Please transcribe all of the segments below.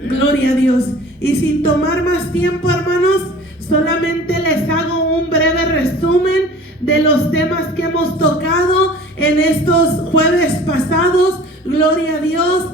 Gloria a Dios. Y sin tomar más tiempo, hermanos, solamente les hago un breve resumen de los temas que hemos tocado en estos jueves pasados. Gloria a Dios.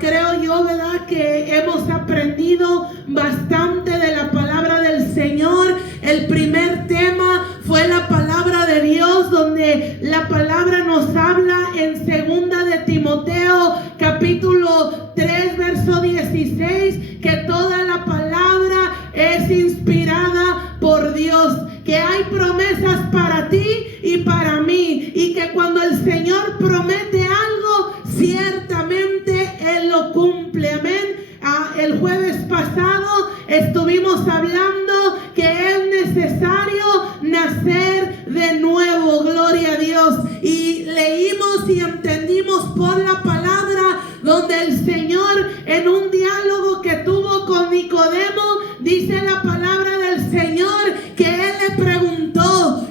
Creo yo, ¿verdad?, que hemos aprendido bastante de la palabra del Señor. El primer tema fue la palabra de Dios, donde la palabra nos habla en 2 de Timoteo, capítulo 3, verso 16, que toda la palabra es inspirada por Dios, que hay promesas para ti y para mí, y que cuando el Señor promete algo, ciertamente Él lo cumple. Amén. El jueves pasado estuvimos hablando que es necesario nacer de nuevo. Gloria a Dios. Y leímos y entendimos por la palabra, donde el Señor, en un diálogo que tuvo con Nicodemo, dice la palabra del Señor que Él le preguntó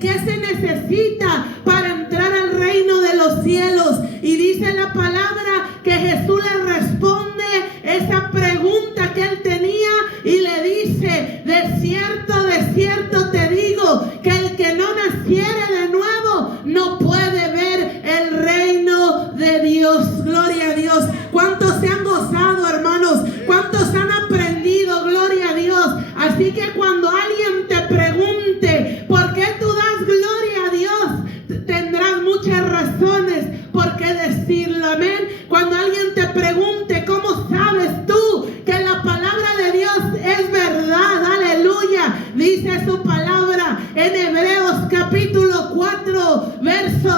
qué se necesita para entrar al reino de los cielos. Y dice la palabra que Jesús le responde esa pregunta que él tenía y le dice: de cierto te digo, que el que no naciere de nuevo no puede ver el reino de Dios. Gloria a Dios. ¿Cuántos se han gozado, hermanos? ¿Cuántos han aprendido? Gloria a Dios. Así que cuando alguien te pregunte por qué tú das gloria a Dios, tendrás muchas razones por qué decirlo. Amén. Cuando alguien te pregunte cómo sabes tú que la palabra de Dios es verdad, aleluya, dice su palabra en Hebreos capítulo 4, verso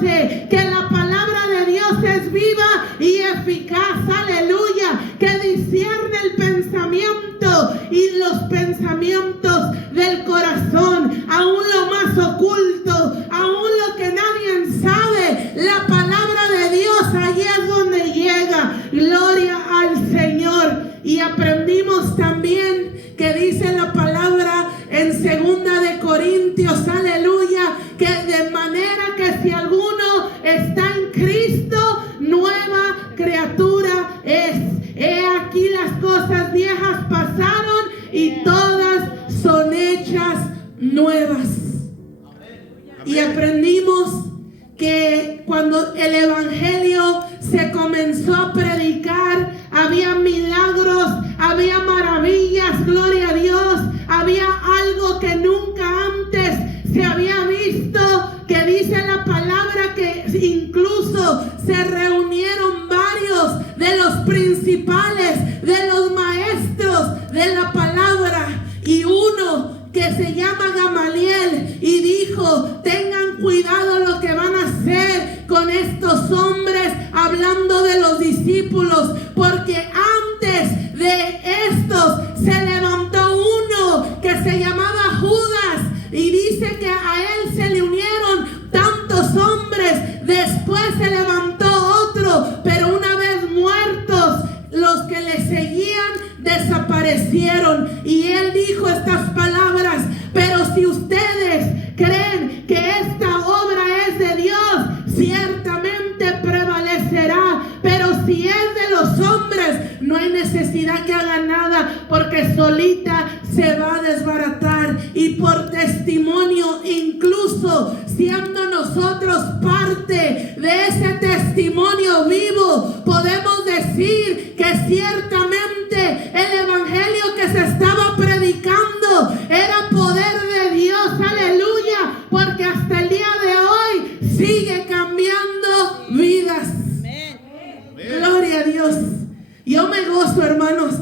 12, que la palabra de Dios es viva y eficaz, aleluya, que discierne el pensamiento y los pensamientos del corazón, aún lo más oculto, aún lo que nadie sabe. La palabra de Dios, allí es donde llega. Gloria al Señor. Y aprendimos también que dice la palabra en 2 de Corintios, aleluya, que de manera que si alguno está en Cristo, nueva criatura es. He aquí las cosas viejas pasaron y todas son hechas nuevas. Y aprendimos que cuando el evangelio se comenzó a predicar, había milagros, había maravillas, gloria a Dios, había algo que nunca antes se había visto, que dice la palabra que incluso se reunieron varios de los principales, de los maestros de la palabra, y uno que se llama Gamaliel, y dijo: tengan cuidado lo que van a hacer con estos hombres, hablando de los discípulos, porque antes de estos se levantó uno que se llamaba Judas, y dice que a él se le unieron tantos hombres, después se levantó otro, pero una vez muertos los que le seguían desaparecieron. Y él dijo estas palabras: pero si ustedes creen que esta obra es de Dios, ciertamente prevalecerá, pero si es de los hombres, no hay necesidad que haga nada, porque solita se va a desbaratar. Y por testimonio, incluso siendo nosotros parte de ese testimonio vivo, podemos decir que ciertamente el evangelio que se estaba predicando era poder de Dios, aleluya, porque hasta el día de hoy sigue cambiando vidas. Gloria a Dios. Yo me gozo, hermanos.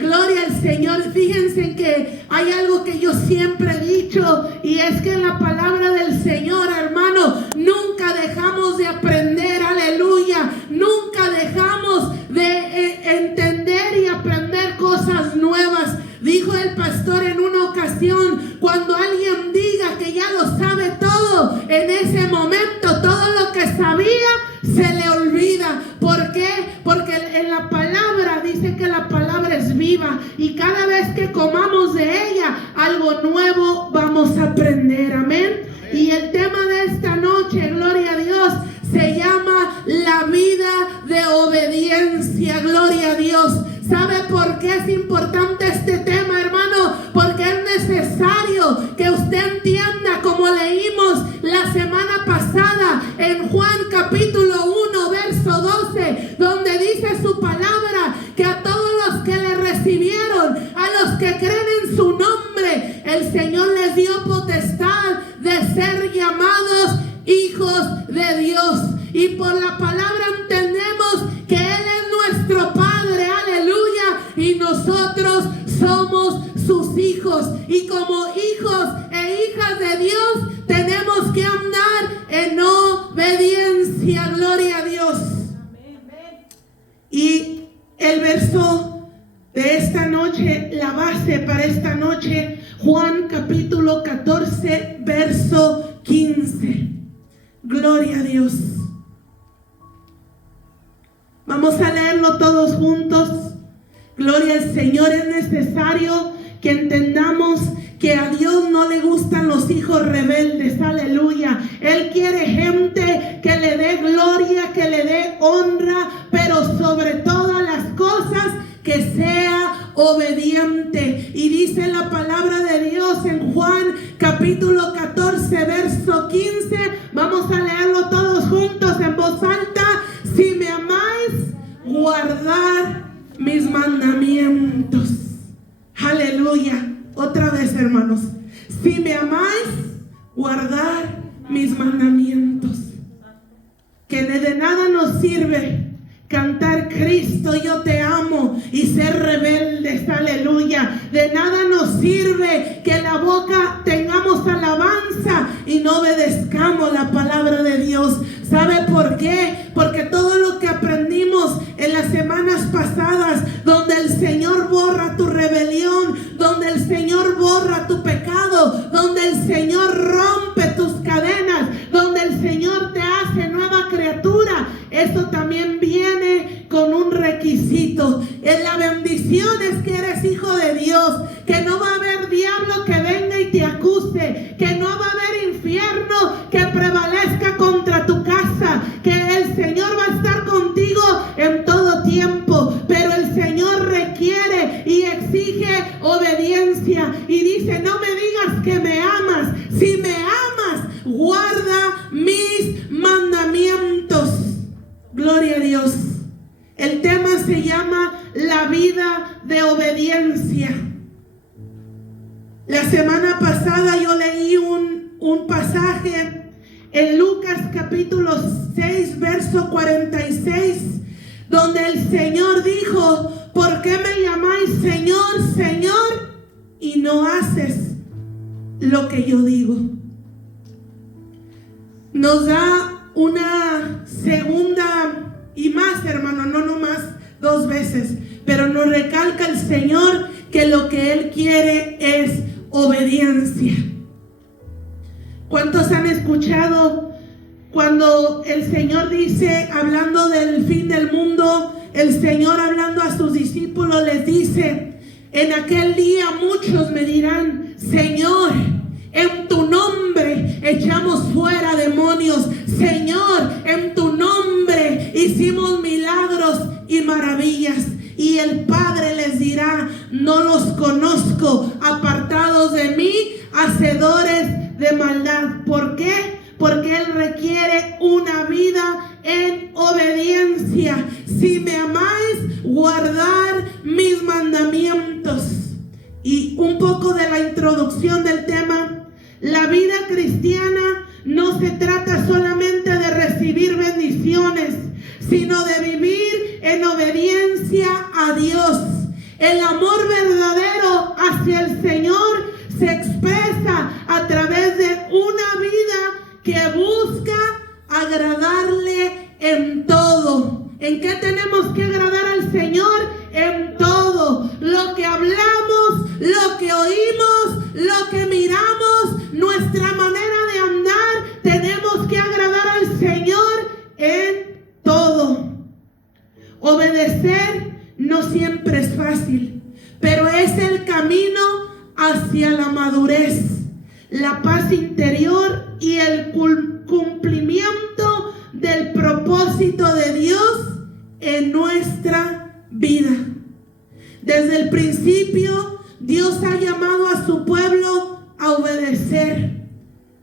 Gloria al Señor. Fíjense que hay algo que yo siempre he dicho, y es que en la palabra del Señor, hermano, nunca dejamos de aprender, aleluya. Nunca dejamos de entender y aprender cosas nuevas. Dijo el pastor en una ocasión: cuando alguien diga que ya lo sabe todo, en ese momento todo lo que sabía se le olvida. ¿Por qué? Porque en la palabra dice que la palabra es viva, y cada vez que comamos de ella, algo nuevo vamos a aprender. Amén. Y el tema de esta noche, gloria a Dios, se llama la vida de obediencia. Gloria a Dios. ¿Sabe por qué es importante este tema, hermano? Porque es necesario que usted entienda, como leímos la semana pasada en Juan capítulo 1, verso 12, donde dice su palabra que a todos los que le recibieron, a los que creen en su nombre, el Señor les dio potestad de ser llamados hijos de Dios. Y por la palabra entendemos que Él es nuestro Padre, aleluya, y nosotros somos sus hijos. Y como hijos e hijas de Dios tenemos que andar en obediencia, gloria a Dios. Y el verso de esta noche, la base para esta noche, Juan capítulo 14, verso 15. Gloria a Dios. Vamos a leerlo todos juntos. Gloria al Señor. Es necesario que entendamos que a Dios no le gustan los hijos rebeldes, aleluya. Él quiere gente que le dé gloria, que le dé honra, pero sobre todas las cosas que sea obediente. Y dice la palabra de Dios en Juan capítulo 14, verso 15. Vamos a leerlo todos juntos en voz alta. Si me amáis, guardad mis mandamientos. Aleluya. Otra vez, hermanos. Si me amáis, guardad mis mandamientos. Que de nada nos sirve cantar Cristo yo te amo y ser rebeldes, aleluya. De nada nos sirve que la boca tengamos alabanza y no obedezcamos la palabra de Dios. ¿Sabe por qué? Porque todo lo que aprendimos en las semanas pasadas, donde el Señor borra tu rebelión, donde el Señor borra tu pecado, donde el Señor rompe tus cadenas, donde el Señor te hace nueva criatura, eso también viene con un requisito. En la bendición es que eres hijo de Dios, que no va a haber diablo que venga y te acuse, que no va a haber infierno que prevalezca contra tu casa, que el Señor va a estar contigo en todo tiempo, pero el Señor requiere y exige obediencia y dice: no me digas que me amas, si me amas, guarda mis mandamientos. Gloria a Dios. El tema se llama la vida de obediencia. La semana pasada yo leí un pasaje en Lucas capítulo 6, verso 46, donde el Señor dijo: ¿por qué me llamáis Señor, Señor, y no haces lo que yo digo? Nos da una segunda y más, hermano, no nomás dos veces, pero nos recalca el Señor que lo que Él quiere es obediencia. ¿Cuántos han escuchado cuando el Señor dice, hablando del fin del mundo, el Señor hablando a sus discípulos les dice: en aquel día muchos me dirán, Señor, en tu nombre echamos fuera demonios, Señor, en tu nombre hicimos milagros y maravillas. Y el Padre les dirá: no los conozco, apartados de mí, hacedores de maldad. ¿Por qué? Porque Él requiere una vida en obediencia. Si me amáis, guardar mis mandamientos. Y un poco de la introducción del tema. La vida cristiana no se trata solamente de recibir bendiciones, sino de vivir en obediencia a Dios. El amor verdadero hacia el Señor se expresa a través de una vida que busca agradarle en todo. ¿En qué tenemos que agradar al Señor? En todo. Lo que hablamos, lo que oímos, lo que miramos, nuestra manera de andar, tenemos que agradar al Señor en todo. Obedecer no siempre es fácil, pero es el camino hacia la madurez, la paz interior y el cumplimiento del propósito de Dios en nuestra vida. Desde el principio, Dios ha llamado a su pueblo a obedecer.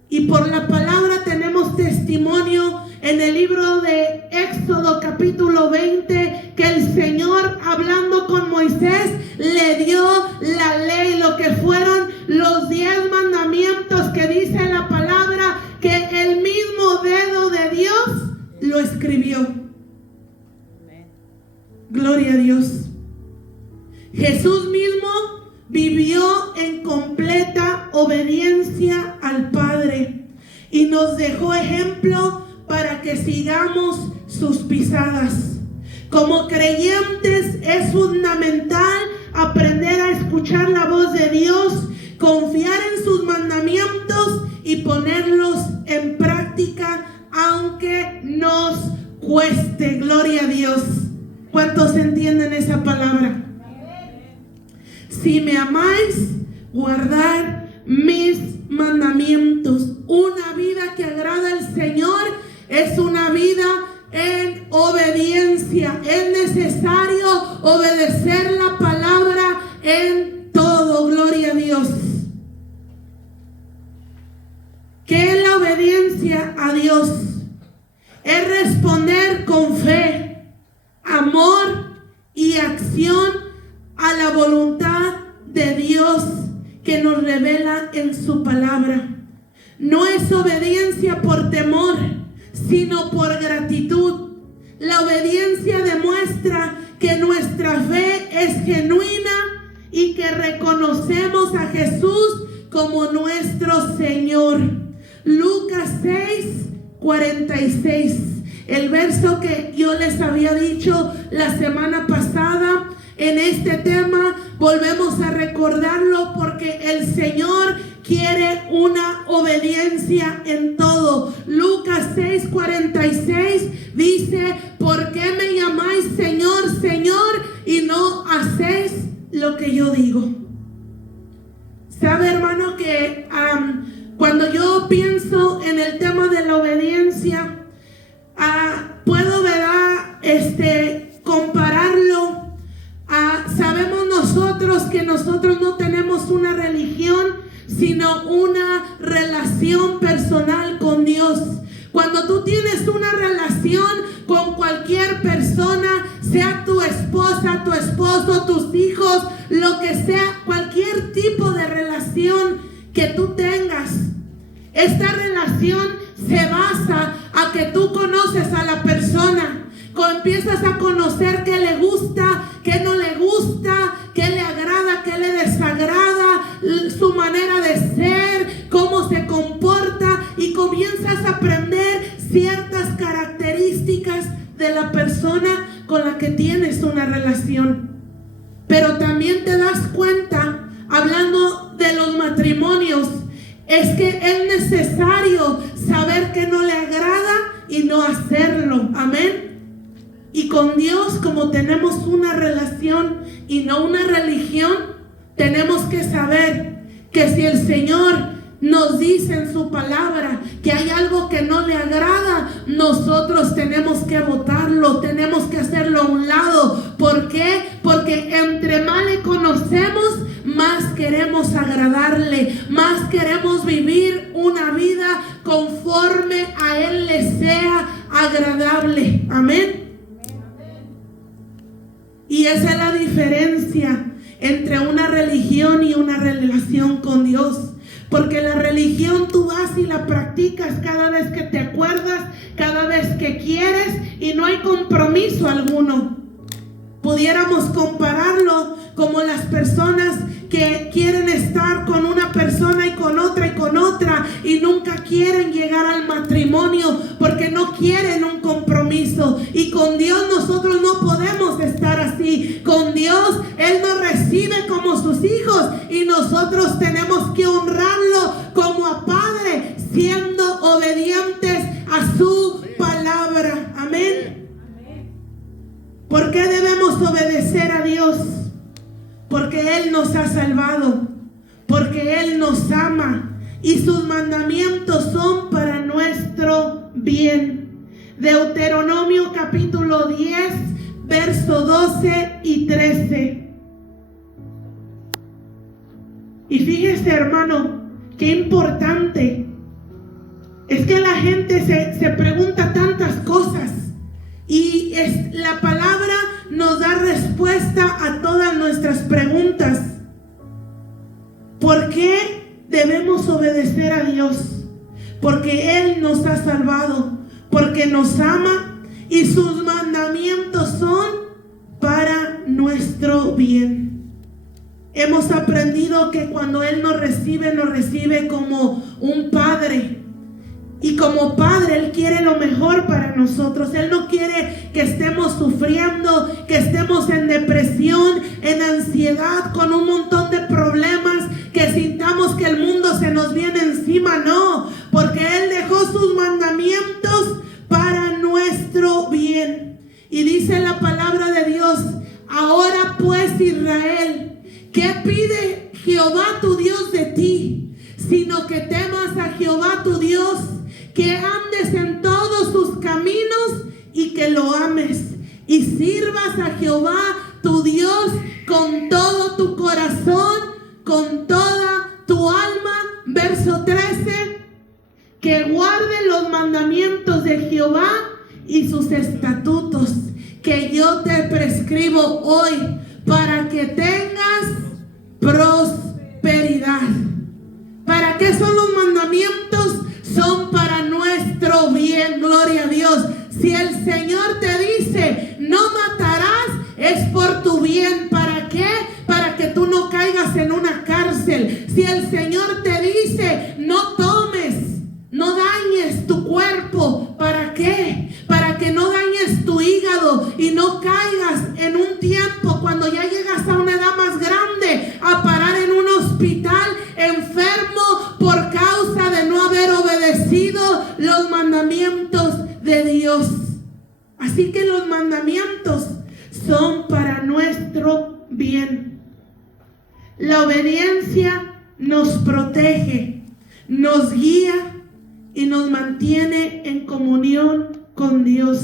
Y por la palabra tenemos testimonio en el libro de Éxodo capítulo 20, que el Señor, hablando con Moisés, le dio la ley, lo que fueron los 10 mandamientos que dice la palabra, que el mismo dedo de Dios lo escribió. Gloria a Dios. Jesús mismo vivió en completa obediencia al Padre y nos dejó ejemplo para que sigamos sus pisadas. Como creyentes es fundamental aprender a escuchar la voz de Dios, confiar en sus mandamientos y ponerlos en práctica aunque nos cueste. Gloria a Dios. ¿Cuántos entienden esa palabra? Si me amáis, guardar mis mandamientos. Una vida que agrada al Señor es una vida en obediencia. Es necesario obedecer la palabra en todo. Gloria a Dios. ¿Qué es la obediencia a Dios? Es responder con fe, amor y acción a la voluntad de Dios que nos revela en su palabra. No es obediencia por temor, sino por gratitud. La obediencia demuestra que nuestra fe es genuina y que reconocemos a Jesús como nuestro Señor. Lucas 6:46, el verso que yo les había dicho la semana pasada. En este tema volvemos a recordarlo porque el Señor quiere una obediencia en todo. Lucas 6:46 dice: ¿por qué me llamáis Señor, Señor, y no hacéis lo que yo digo? ¿Sabe, hermano, que cuando yo pienso en el tema de la obediencia, puedo, ¿verdad?, compararlo? Sabemos nosotros que nosotros no tenemos una religión, sino una relación personal con Dios. Cuando tú tienes una relación con cualquier persona, sea tu esposa, tu esposo, tus hijos, lo que sea, cualquier tipo de relación que tú tengas, esta relación se basa a que tú conoces a la persona. Empiezas a conocer qué le gusta, qué no le gusta, qué le agrada, qué le desagrada, su manera de ser, cómo se comporta, y comienzas a aprender ciertas características de la persona con la que tienes una relación. Pero también te das cuenta, hablando de los matrimonios, es que es necesario saber que no le agrada y no hacerlo. Amén. Y con Dios, como tenemos una relación y no una religión, tenemos que saber que si el Señor nos dice en su palabra que hay algo que no le agrada, nosotros tenemos que votarlo, tenemos que hacerlo a un lado. ¿Por qué? Porque entre más le conocemos, más queremos agradarle, más queremos vivir una vida conforme a Él le sea agradable. Amén. Y esa es la diferencia entre una religión y una relación con Dios. Porque la religión tú vas y la practicas cada vez que te acuerdas, cada vez que quieres, y no hay compromiso alguno. Pudiéramos compararlo como las personas que quieren estar con una persona y con otra y nunca quieren llegar al matrimonio porque no quieren un compromiso. Y con Dios nosotros no podemos estar así. Con Dios Él nos recibe como sus hijos y nosotros tenemos que honrarlo como a Padre, siendo obedientes a su palabra. Amén. ¿Por qué debemos obedecer a Dios? Porque Él nos ha salvado, porque Él nos ama y sus mandamientos son para nuestro bien. Deuteronomio capítulo 10, verso 12 y 13. Y fíjese, hermano, qué importante. Es que la gente se pregunta tantas cosas. Y la palabra nos da respuesta a todas nuestras preguntas. ¿Por qué debemos obedecer a Dios? Porque Él nos ha salvado, porque nos ama y sus mandamientos son para nuestro bien. Hemos aprendido que cuando Él nos recibe como un padre. Y como padre, Él quiere lo mejor para nosotros. Él no quiere que estemos sufriendo, que estemos en depresión, en ansiedad, con un montón de problemas, que sintamos que el mundo se nos viene encima. No, porque Él dejó sus mandamientos para nuestro bien. Y dice la palabra de Dios: ahora pues, Israel, ¿qué pide Jehová tu Dios de ti? Sino que temas a Jehová tu Dios, que andes en todos sus caminos y que lo ames y sirvas a Jehová tu Dios con todo tu corazón, con toda tu alma. Verso 13, que guarden los mandamientos de Jehová y sus estatutos que yo te prescribo hoy, para que tengas prosperidad. ¿Para qué son los mandamientos? Son para nuestro bien, gloria a Dios. Si el Señor te dice no matarás, es por tu bien. ¿Para qué? Para que tú no caigas en una cárcel. Si el Señor te dice no tomes, no dañes tu cuerpo, ¿para qué? Para que no dañes tu hígado y no caigas en un tiempo cuando ya llegas a una edad más grande a parar en un hospital enfermo por causa de no haber obedecido los mandamientos de Dios. Así que los mandamientos son para nuestro bien. La obediencia nos protege, nos guía y nos mantiene en comunión con Dios.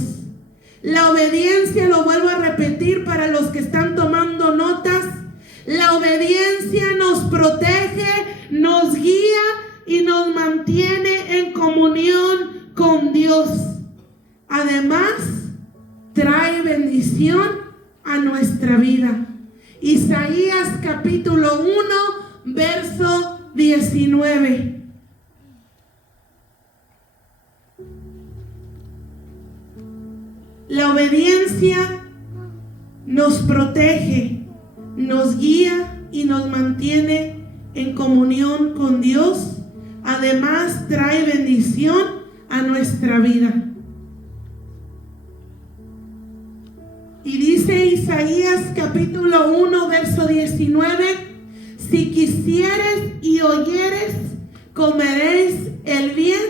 La obediencia, lo vuelvo a repetir para los que están tomando notas, la obediencia nos protege, nos guía y nos mantiene en comunión con Dios. Además, trae bendición a nuestra vida. Isaías capítulo 1, verso 19. La obediencia nos protege, nos guía y nos mantiene en comunión con Dios. Además, trae bendición a nuestra vida. Y dice Isaías capítulo 1, verso 19: si quisieres y oyeres, comeréis el bien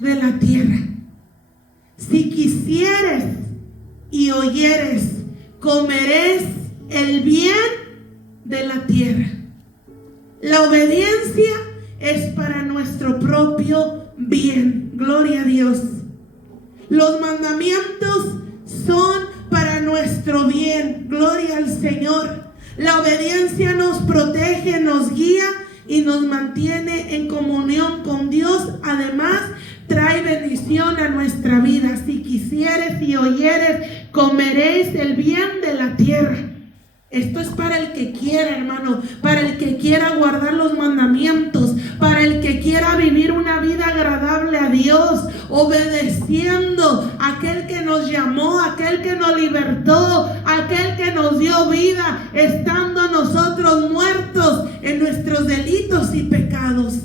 de la tierra. Si quisieres y oyeres, comeréis el bien de la tierra. La obediencia es para nuestro propio bien. Gloria a Dios. Los mandamientos son para nuestro bien. Gloria al Señor. La obediencia nos protege, nos guía y nos mantiene en comunión con Dios. Además, trae bendición a nuestra vida. Si quisieres y oyeres, comeréis el bien de la tierra. Esto es para el que quiera, hermano, para el que quiera guardar los mandamientos, para el que quiera vivir una vida agradable a Dios, obedeciendo a aquel que nos llamó, aquel que nos libertó, aquel que nos dio vida, estando nosotros muertos en nuestros delitos y pecados.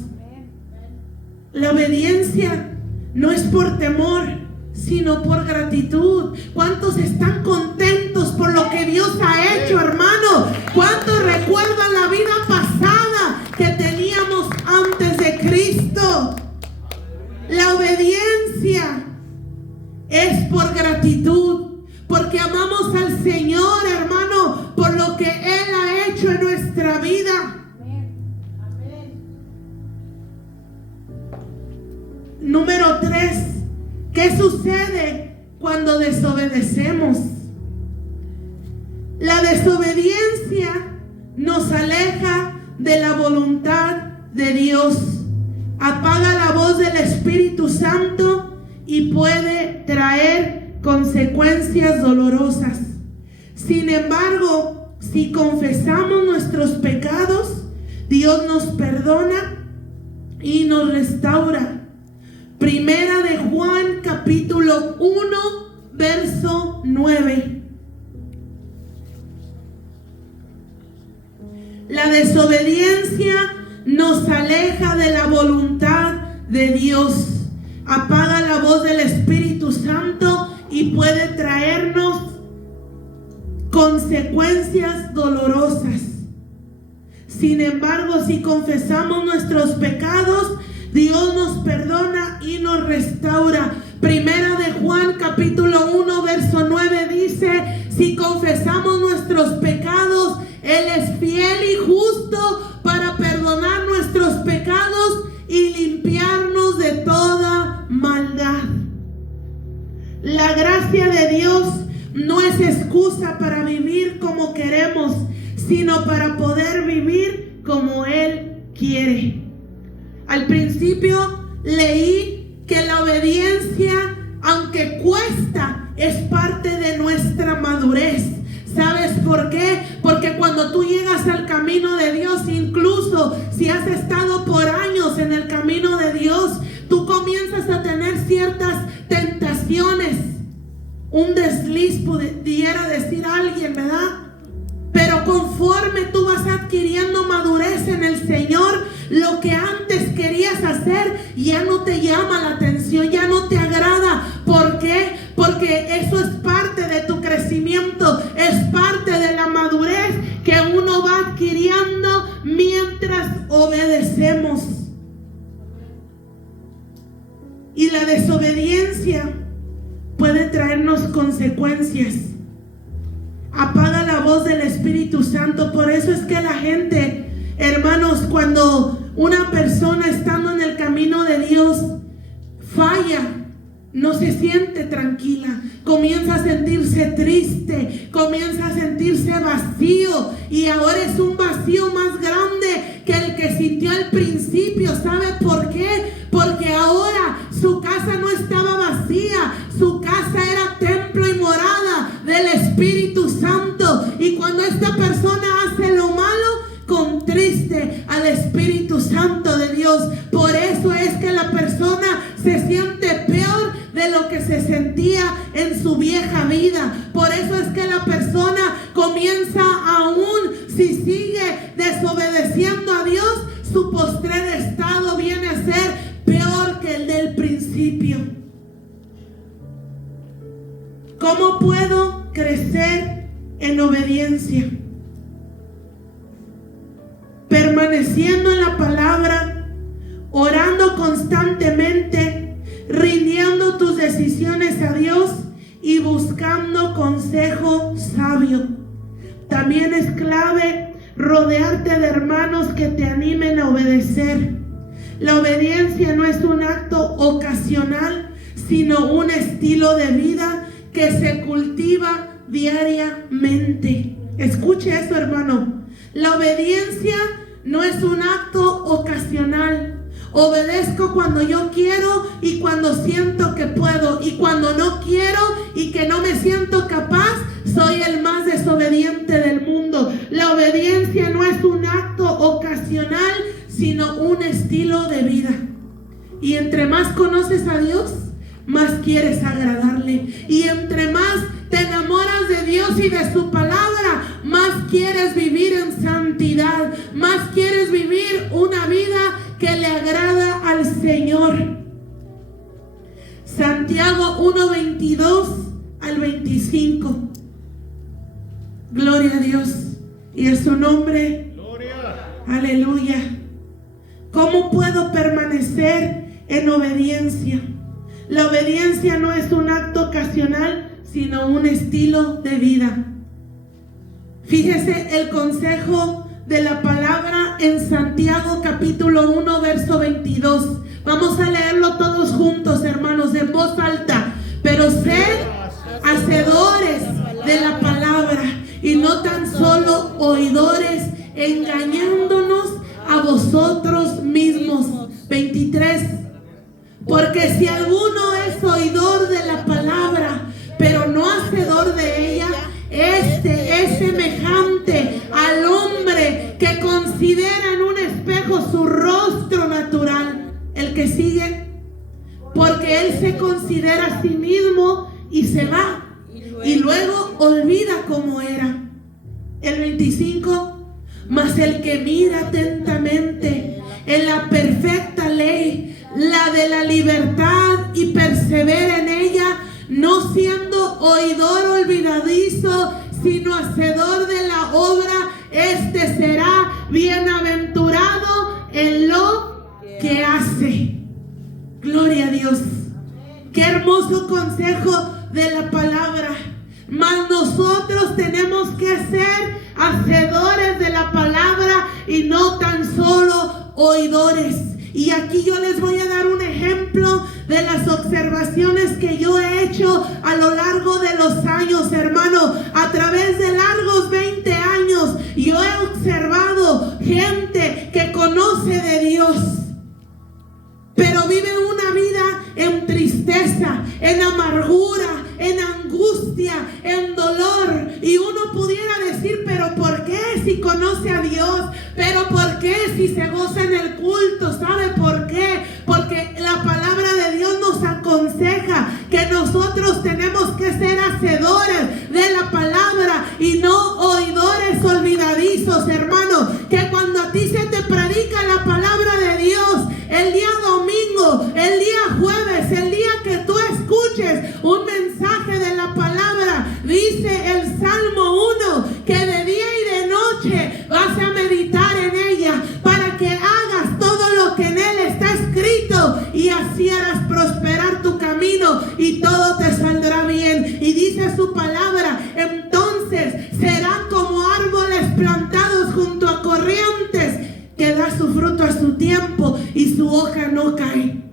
La obediencia no es por temor, sino por gratitud. ¿Cuántos están contentos por lo que Dios ha hecho, hermano? ¿Cuántos recuerdan la vida pasada que teníamos antes de Cristo? La obediencia es por gratitud, porque amamos al Señor, hermano, por lo que Él ha hecho en nuestra vida. Número 3. ¿Qué sucede cuando desobedecemos? La desobediencia nos aleja de la voluntad de Dios. Apaga la voz del Espíritu Santo y puede traer consecuencias dolorosas. Sin embargo, si confesamos nuestros pecados, Dios nos perdona y nos restaura. Primera de Juan, capítulo 1, verso 9. La desobediencia nos aleja de la voluntad de Dios. Apaga la voz del Espíritu Santo y puede traernos consecuencias dolorosas. Sin embargo, si confesamos nuestros pecados, Dios nos perdona y nos restaura. Primera de Juan, capítulo 1, verso 9 dice: si confesamos nuestros pecados, Él es fiel y justo para perdonar nuestros pecados y limpiarnos de toda maldad. La gracia de Dios no es excusa para vivir como queremos, sino para poder vivir como Él quiere. Al principio leí que la obediencia, aunque cuesta, es parte de nuestra madurez. ¿Sabes por qué? Porque cuando tú llegas al camino de Dios, incluso si has estado por años en el camino de Dios, tú comienzas a tener ciertas tentaciones. Un desliz pudiera decir alguien, ¿verdad? Pero conforme tú vas adquiriendo madurez en el Señor, lo que antes querías hacer ya no te llama la atención, ya no te agrada. ¿Por qué? Porque eso es parte de tu crecimiento, es parte de la madurez que uno va adquiriendo mientras obedecemos. Y la desobediencia puede traernos consecuencias. Apaga la voz del Espíritu Santo. Por eso es que la gente, hermanos, cuando una persona estando en el camino de Dios falla, no se siente tranquila, comienza a sentirse triste, comienza a sentirse vacío, y ahora es un vacío más grande que el que sintió al principio. ¿Sabe por qué? Porque ahora su casa no estaba vacía, su casa era templo y morada del Espíritu Santo, y cuando esta persona hace lo malo, contriste al Espíritu Santo de Dios. Por eso es que la persona se siente peor de lo que se sentía en su vieja vida. Por eso es que la persona comienza, aún si sigue desobedeciendo a Dios, su postrer estado viene a ser peor que el del principio. ¿Cómo puedo crecer en obediencia? Permaneciendo en la palabra, orando constantemente, rindiendo tus decisiones a Dios y buscando consejo sabio. También es clave rodearte de hermanos que te animen a obedecer. La obediencia no es un acto ocasional, sino un estilo de vida que se cultiva diariamente. Escuche eso, hermano. La obediencia no es un acto ocasional. Obedezco cuando yo quiero y cuando siento que puedo, y cuando no quiero y que no me siento capaz, soy el más desobediente del mundo. La obediencia no es un acto ocasional, sino un estilo de vida. Y entre más conoces a Dios, más quieres agradarle. Y entre más te enamoras de Dios y de su palabra, más quieres vivir en santidad, más quieres vivir una vida que le agrada al Señor. Santiago 1:22 al 25. Gloria a Dios y a su nombre. Gloria. Aleluya. ¿Cómo puedo permanecer en obediencia? La obediencia no es un acto ocasional, sino un estilo de vida. Fíjese el consejo de la palabra en Santiago capítulo 1 verso 22. Vamos a leerlo todos juntos, hermanos, en voz alta. Pero sed hacedores de la palabra y no tan solo oidores, engañándonos vosotros mismos. 23. Porque si alguno es oidor de la palabra, pero no hacedor de ella, este es semejante al hombre que considera en un espejo su rostro natural. El que sigue, porque él se considera a sí mismo y se va, y luego olvida cómo era. El 25. Mas el que mira atentamente en la perfecta ley, la de la libertad, y persevera en ella, no siendo oidor olvidadizo, sino hacedor de la obra, este será bienaventurado en lo que hace. Gloria a Dios. Qué hermoso consejo de la palabra. Mas nosotros tenemos que ser hacedores de la palabra y no tan solo oidores. Y aquí yo les voy a dar un ejemplo de las observaciones que yo he hecho a lo largo de los años, hermano. A través de largos 20 años, yo he observado gente que conoce de Dios, pero vive una vida en tristeza, en amargura, en angustia, en dolor. Y uno pudiera decir, pero ¿por qué si conoce a Dios? Pero ¿por qué si se goza en el culto? ¿Sabe por qué? Porque la palabra de Dios nos aconseja que nosotros tenemos que ser hacedores de la palabra y no oidores olvidadizos, hermano. Que cuando a ti se te predica la palabra de Dios, el día domingo, el día jueves, el día que tú escuches un mensaje de la palabra, dice el Salmo 1, que de día y de noche vas a meditar en ella para que hagas todo lo que en él está escrito, y así harás prosperar tu camino y todo te saldrá bien. Y dice su palabra, entonces serán como árboles plantados junto a corrientes, que da su fruto a su tiempo y su hoja no cae.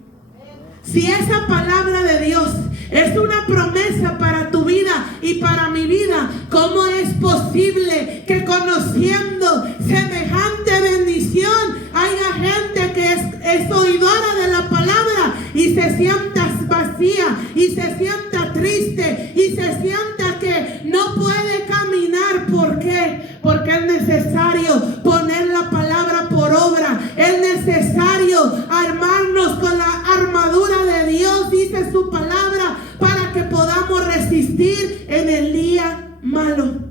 Si esa palabra de Dios es una promesa para tu vida y para mi vida, ¿cómo es posible que conociendo semejante bendición haya gente que es oidora de la palabra y se sienta vacía y se sienta triste y se sienta que no puede caminar? ¿Por qué? Porque es necesario poner la palabra por obra. Es necesario armarnos con la armadura de Dios, dice su palabra, para que podamos resistir en el día malo.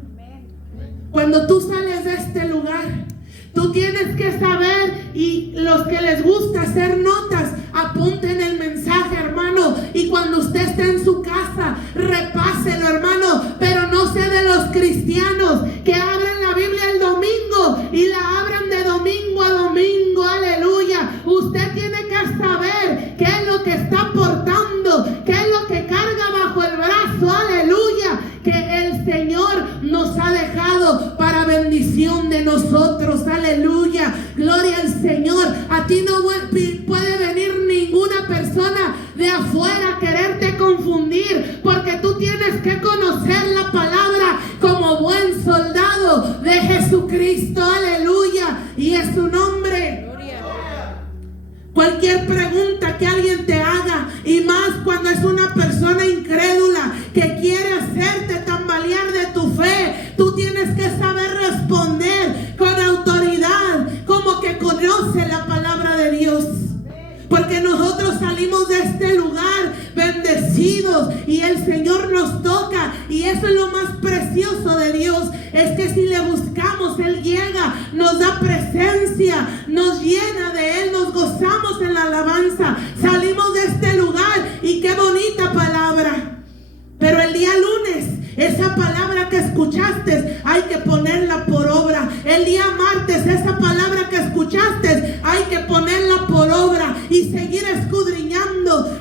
Cuando tú sales de este lugar, tú tienes que saber, y los que les gusta hacer notas, apunten el mensaje, hermano, y cuando usted esté en su casa, repáselo, hermano. Pero no sé de los cristianos que abren la Biblia el domingo y la abren de domingo a domingo, aleluya. Usted tiene que saber qué es lo que está portando, qué es lo que carga bajo el brazo, aleluya, que el Señor nos ha dejado para bendición de nosotros, aleluya. Gloria al Señor. A ti no puede venir ninguna persona de afuera a quererte confundir, porque tú tienes que conocer la palabra como buen soldado de Jesucristo, aleluya, y es su nombre. Cualquier pregunta que alguien te haga, y más cuando es una persona incrédula que quiere hacerte tambalear de tu fe, tú tienes que saber responder con autoridad, como que conoce la palabra de Dios. Porque nosotros salimos de este lugar bendecidos y el Señor nos toca, y eso es lo más precioso de Dios, es que si le buscamos, Él llega, nos da presencia, nos llena de Él, nos gozamos en la alabanza, salimos de este lugar y qué bonita palabra. Pero el día lunes, esa palabra que escuchaste hay que ponerla por obra. El día martes, esa palabra que escuchaste hay que ponerla por obra y seguir escudriñando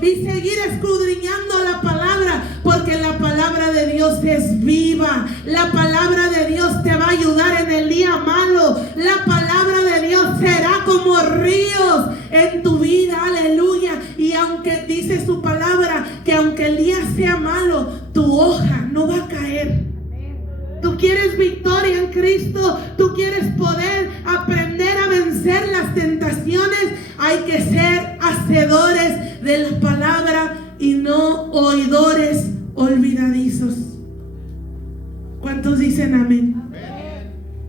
la palabra, porque la palabra de Dios es viva. La palabra de Dios te va a ayudar en el día malo. La palabra de Dios será como ríos en tu vida, aleluya. Y aunque dice su palabra que aunque el día sea malo, tu hoja no va a caer. Tú quieres victoria en Cristo, tú quieres poder aprender a vencer las hacedores de la palabra y no oidores olvidadizos. ¿Cuántos dicen amén?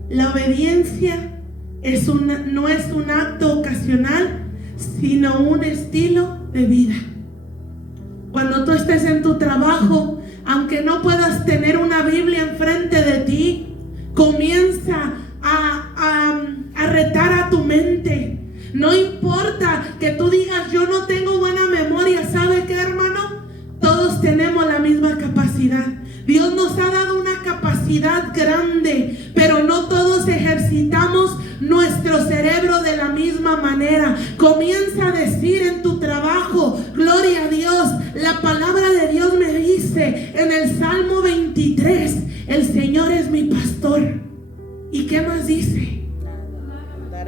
La obediencia no es un acto ocasional, sino un estilo de vida. Cuando tú estés en tu trabajo, aunque no puedas tener una Biblia enfrente de ti, comienza a retar a tu mente. No importa que tú digas, yo no tengo buena memoria. ¿Sabe qué, hermano? Todos tenemos la misma capacidad. Dios nos ha dado una capacidad grande, pero no todos ejercitamos nuestro cerebro de la misma manera. Comienza a decir en tu trabajo, gloria a Dios. La palabra de Dios me dice en el Salmo 23, el Señor es mi pastor. ¿Y qué más dice?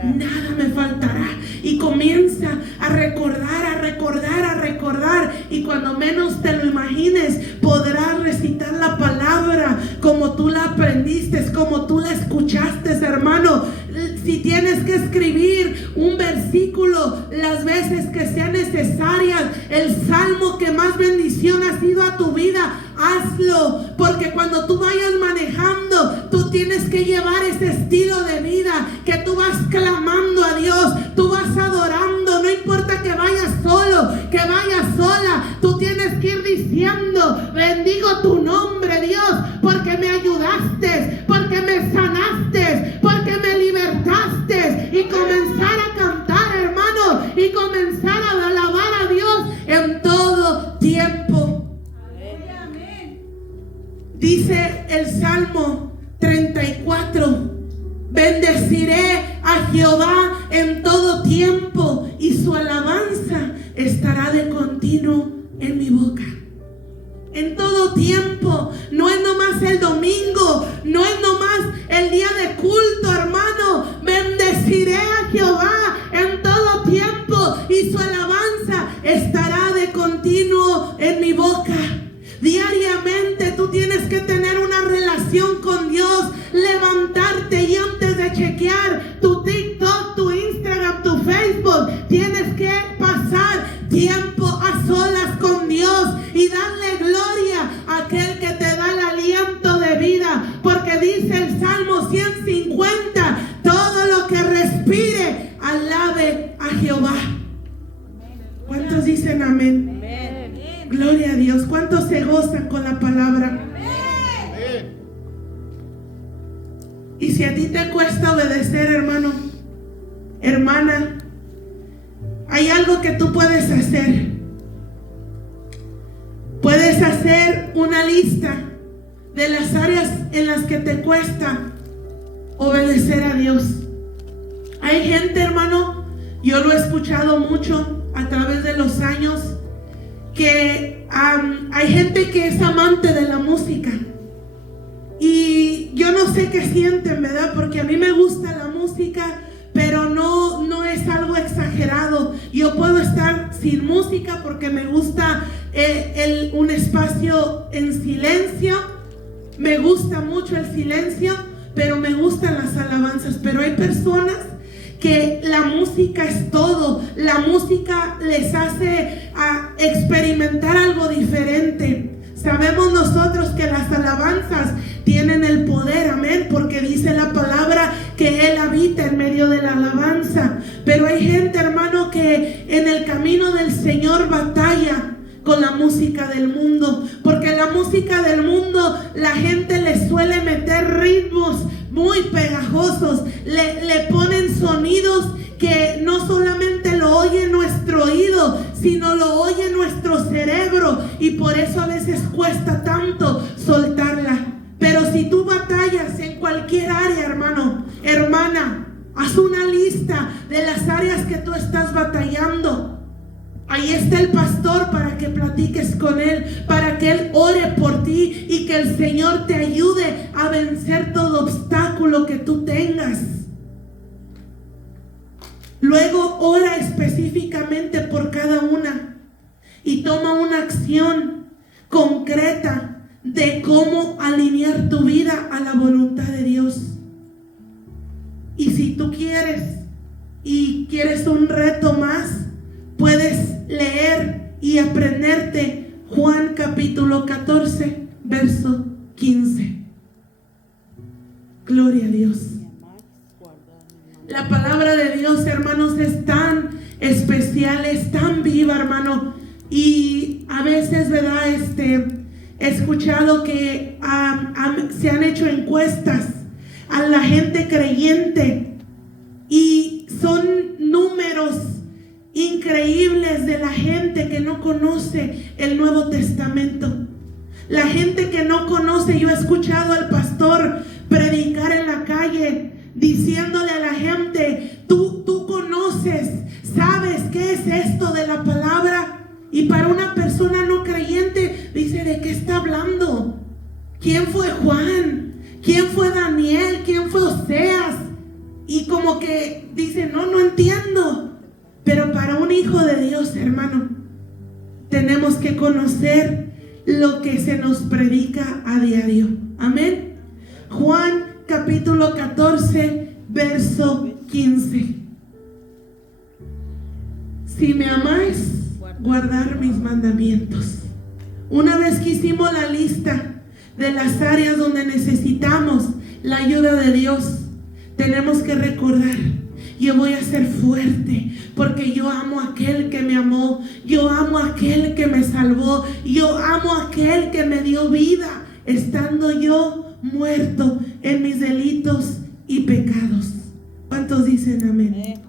Nada me faltará. Y comienza a recordar, a recordar, a recordar. Y cuando menos te lo imagines, podrás recitar la palabra como tú la aprendiste, como tú la escuchaste, hermano. Si tienes que escribir un versículo las veces que sean necesarias, el salmo que más bendición ha sido a tu vida, hazlo. Porque cuando tú vayas manejando, tú tienes que llevar ese estilo de vida, que tú vas clamando a Dios, tú vas adorando. No importa que vayas solo, que vayas sola, tú tienes que ir diciendo, bendigo tu nombre, Dios, porque me ayudaste, porque me sanaste, porque me libertaste. Y comenzar a cantar, hermano, y comenzar a alabar a Dios en todo tiempo. Dice el Salmo 34, bendeciré a Jehová en todo tiempo, y su alabanza estará de continuo en mi boca. En todo tiempo, no es nomás el domingo, no es nomás el día de culto, hermano. Bendeciré a Jehová en todo tiempo, y su alabanza estará de continuo en mi boca. Diariamente tú tienes que tener una relación con Dios, levantarte y antes de chequear tu TikTok, tu Instagram, tu Facebook, tienes que pasar tiempo a solas con Dios y darle gloria a aquel que te da el aliento de vida. Porque dice el Salmo 150, todo lo que respire, alabe a Jehová. ¿Cuántos dicen amén? Gloria a Dios. ¿Cuántos se gozan con la palabra? Y si a ti te cuesta obedecer, hermano, hermana, hay algo que tú puedes hacer. Puedes hacer una lista de las áreas en las que te cuesta obedecer a Dios. Hay gente, hermano, yo lo he escuchado mucho a través de los años, que hay gente que es amante de la música. Y yo no sé qué sienten, ¿verdad? Porque a mí me gusta la música, pero no es algo exagerado. Yo puedo estar sin música porque me gusta un espacio en silencio. Me gusta mucho el silencio, pero me gustan las alabanzas. Pero hay personas que la música es todo. La música les hace experimentar algo diferente. Sabemos nosotros que las alabanzas tienen el poder, amén, porque dice la palabra que Él habita en medio de la alabanza. Pero hay gente, hermano, que en el camino del Señor batalla con la música del mundo, porque la música del mundo la gente le suele meter ritmos muy pegajosos, le ponen sonidos que no solamente lo oye nuestro oído, sino lo oye nuestro cerebro, y por eso a veces cuesta tanto soltarla. Pero si tú batallas en cualquier área, hermano, hermana, haz una lista de las áreas que tú estás batallando. Ahí está el pastor para que platiques con él, para que él ore por ti y que el Señor te ayude a vencer todo obstáculo que tú tengas. Luego ora específicamente por cada una y toma una acción concreta de cómo alinear tu vida a la voluntad de Dios. Y si tú quieres un reto más, puedes leer y aprenderte Juan capítulo 14, verso 15. Gloria a Dios. La palabra de Dios, hermanos, es tan especial, es tan viva, hermano. Y a veces, ¿verdad? He escuchado que se han hecho encuestas a la gente creyente y son números increíbles de la gente que no conoce el Nuevo Testamento. La gente que no conoce, yo he escuchado al pastor predicar en la calle diciéndole a la gente, tú conoces, sabes qué es esto de la palabra. Y para una persona no creyente dice, ¿de qué está hablando? ¿Quién fue Juan? ¿Quién fue Daniel? ¿Quién fue Oseas? Y como que dice, no entiendo. Pero para un hijo de Dios, hermano, tenemos que conocer lo que se nos predica a diario. Amén. Juan capítulo 14, verso 15. Si me amáis, guardar mis mandamientos. Una vez que hicimos la lista de las áreas donde necesitamos la ayuda de Dios, tenemos que recordar, yo voy a ser fuerte porque yo amo a aquel que me amó, yo amo a aquel que me salvó, yo amo a aquel que me dio vida estando yo muerto en mis delitos y pecados. ¿Cuántos dicen amén?